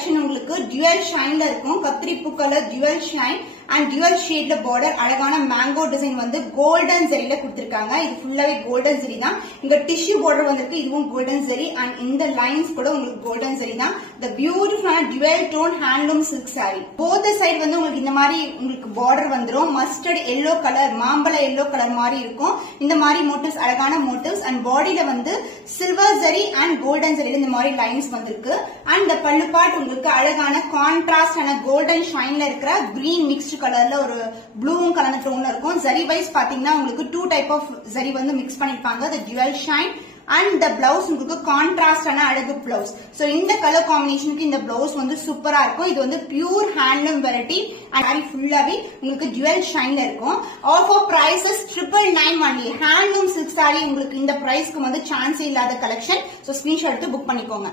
collection உங்களுக்கு dual shineல இருக்கும். கத்திரிப்பூ colour dual shine and dual shadeல border அழகான mango design வந்து golden zeriல கொடுத்திருக்காங்க. இது ஃபுல்லாவே golden zeri தான். இங்க tissue border வந்திருக்கு. இதுவும் golden zeri and இந்த lines கூட உங்களுக்கு golden zeri தான். The beautiful dual tone handloom silk saree. Both the side வந்து உங்களுக்கு இந்த மாதிரி உங்களுக்கு border வந்துரும். mustard yellow color, மாம்பழ yellow color மாதிரி இருக்கும். இந்த மாதிரி motifs அழகான motifs and bodyல வந்து silver zeri and golden zeri இந்த மாதிரி lines வந்திருக்கு. And the பல்லு part உங்களுக்கு அழகான contrast and golden shineல இருக்கிற green mixed கலர்ல ஒரு ப்ளூ கலர்ல டோன்ல இருக்கும். zari வைஸ் பாத்தீங்கன்னா உங்களுக்கு two type of zari வந்து mix பண்ணிருப்பாங்க. the dual shine and the blouse உங்களுக்கு கான்ட்ராஸ்டான அழகு blouse. so இந்த கலர் காம்பினேஷனுக்கு இந்த blouse வந்து சூப்பரா இருக்கும். இது வந்து pure handloom variety and saree ஃபுல்லாவே உங்களுக்கு dual shineல இருக்கும். offer prices 999 only. Handloom silk saree உங்களுக்கு இந்த பிரைஸ்க்கு வந்து சான்ஸ் இல்லாத கலெக்ஷன். so screenshot எடுத்து புக் பண்ணிக்கோங்க.